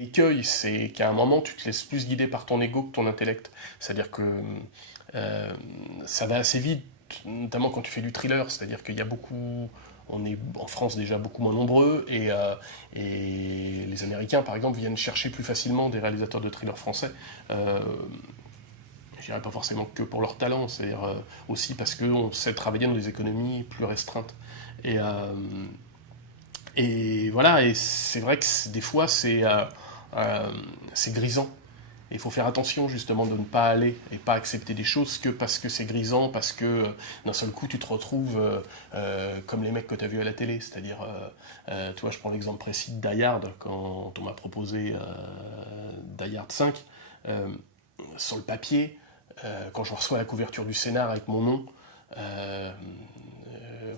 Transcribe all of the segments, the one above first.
L'écueil, c'est qu'à un moment, tu te laisses plus guider par ton ego que ton intellect. C'est-à-dire que euh, ça va assez vite, notamment quand tu fais du thriller. C'est-à-dire qu'il y a beaucoup. On est en France déjà beaucoup moins nombreux et les Américains, par exemple, viennent chercher plus facilement des réalisateurs de thrillers français. Euh, je dirais pas forcément que pour leur talent, c'est-à-dire aussi parce qu'on sait travailler dans des économies plus restreintes. Et, euh, et voilà, et c'est vrai que des fois euh, c'est grisant. Et il faut faire attention justement de ne pas aller et pas accepter des choses que parce que c'est grisant, parce que d'un seul coup tu te retrouves comme les mecs que tu as vus à la télé. C'est-à-dire, tu vois, je prends l'exemple précis de Die Hard, quand on m'a proposé Die Hard 5, euh, sur le papier, quand je reçois la couverture du scénar avec mon nom, euh,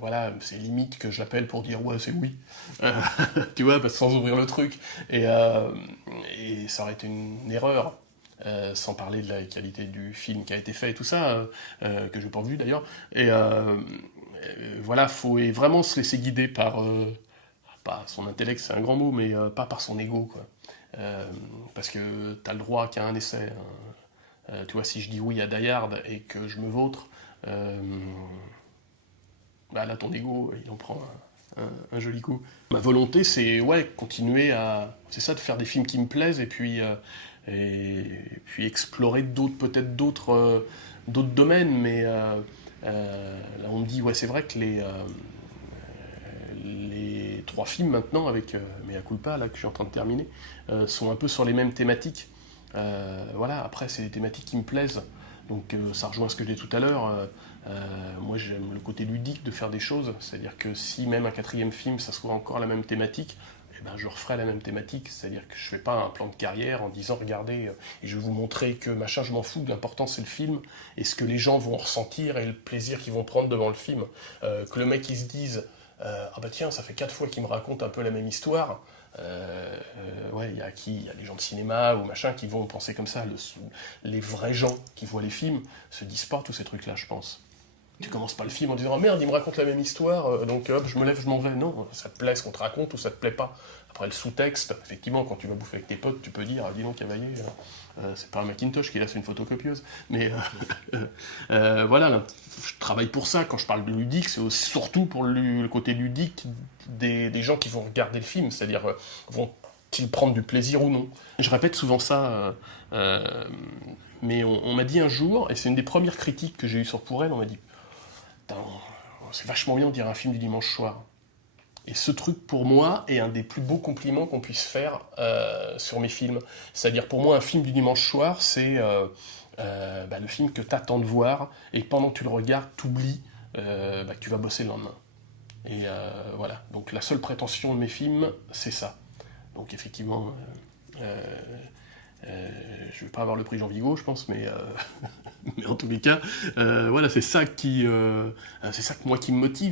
voilà, c'est limite que j'appelle pour dire ouais, c'est oui. Euh, tu vois, sans ouvrir le truc. Et, euh, et ça aurait été une erreur. Sans parler de la qualité du film qui a été fait et tout ça, que je n'ai pas vu d'ailleurs. Voilà, faut vraiment se laisser guider par, pas son intellect, c'est un grand mot, mais pas par son ego, quoi. Parce que tu as le droit qu'à un essai, hein. Tu vois, si je dis oui à Die Hard et que je me vautre, euh, bah là, ton ego, il en prend un joli coup. Ma volonté, c'est ouais, continuer à. C'est ça, de faire des films qui me plaisent et puis explorer peut-être d'autres domaines. Mais là, on me dit, ouais, c'est vrai que les trois films maintenant, avec Mea Culpa, là, que je suis en train de terminer, sont un peu sur les mêmes thématiques. Voilà, après, c'est des thématiques qui me plaisent. Donc ça rejoint ce que j'ai dit tout à l'heure. Moi, j'aime le côté ludique de faire des choses. C'est-à-dire que si même un quatrième film, ça soit encore la même thématique, eh ben, je referai la même thématique. C'est-à-dire que je fais pas un plan de carrière en disant, regardez, je vais vous montrer que machin, je m'en fous. L'important, c'est le film et ce que les gens vont ressentir et le plaisir qu'ils vont prendre devant le film. Que le mec, il se dise, ah bah tiens, ça fait 4 fois qu'il me raconte un peu la même histoire. Ouais, il y a des gens de cinéma ou machin qui vont penser comme ça. Les vrais gens qui voient les films se disent pas tous ces trucs-là, je pense. Tu commences pas le film en disant oh merde, il me raconte la même histoire, donc hop, je me lève, je m'en vais. Non, ça te plaît ce qu'on te raconte ou ça te plaît pas. Après, le sous-texte, effectivement, quand tu vas bouffer avec tes potes, tu peux dire ah, dis donc, cavalier, c'est pas un Macintosh qui laisse une photocopieuse. Mais voilà, là, je travaille pour ça. Quand je parle de ludique, c'est surtout pour le côté ludique des gens qui vont regarder le film, c'est-à-dire vont-ils prendre du plaisir ou non. Je répète souvent ça, mais on m'a dit un jour, et c'est une des premières critiques que j'ai eues sur Pour Elle, on m'a dit c'est vachement bien de dire un film du dimanche soir. Et ce truc, pour moi, est un des plus beaux compliments qu'on puisse faire sur mes films. C'est-à-dire, pour moi, un film du dimanche soir, c'est le film que tu attends de voir, et pendant que tu le regardes, t'oublies que tu vas bosser le lendemain. Et voilà. Donc, la seule prétention de mes films, c'est ça. Donc, effectivement, je ne vais pas avoir le prix Jean Vigo, je pense, mais, mais en tous les cas, voilà, c'est ça que moi qui me motive.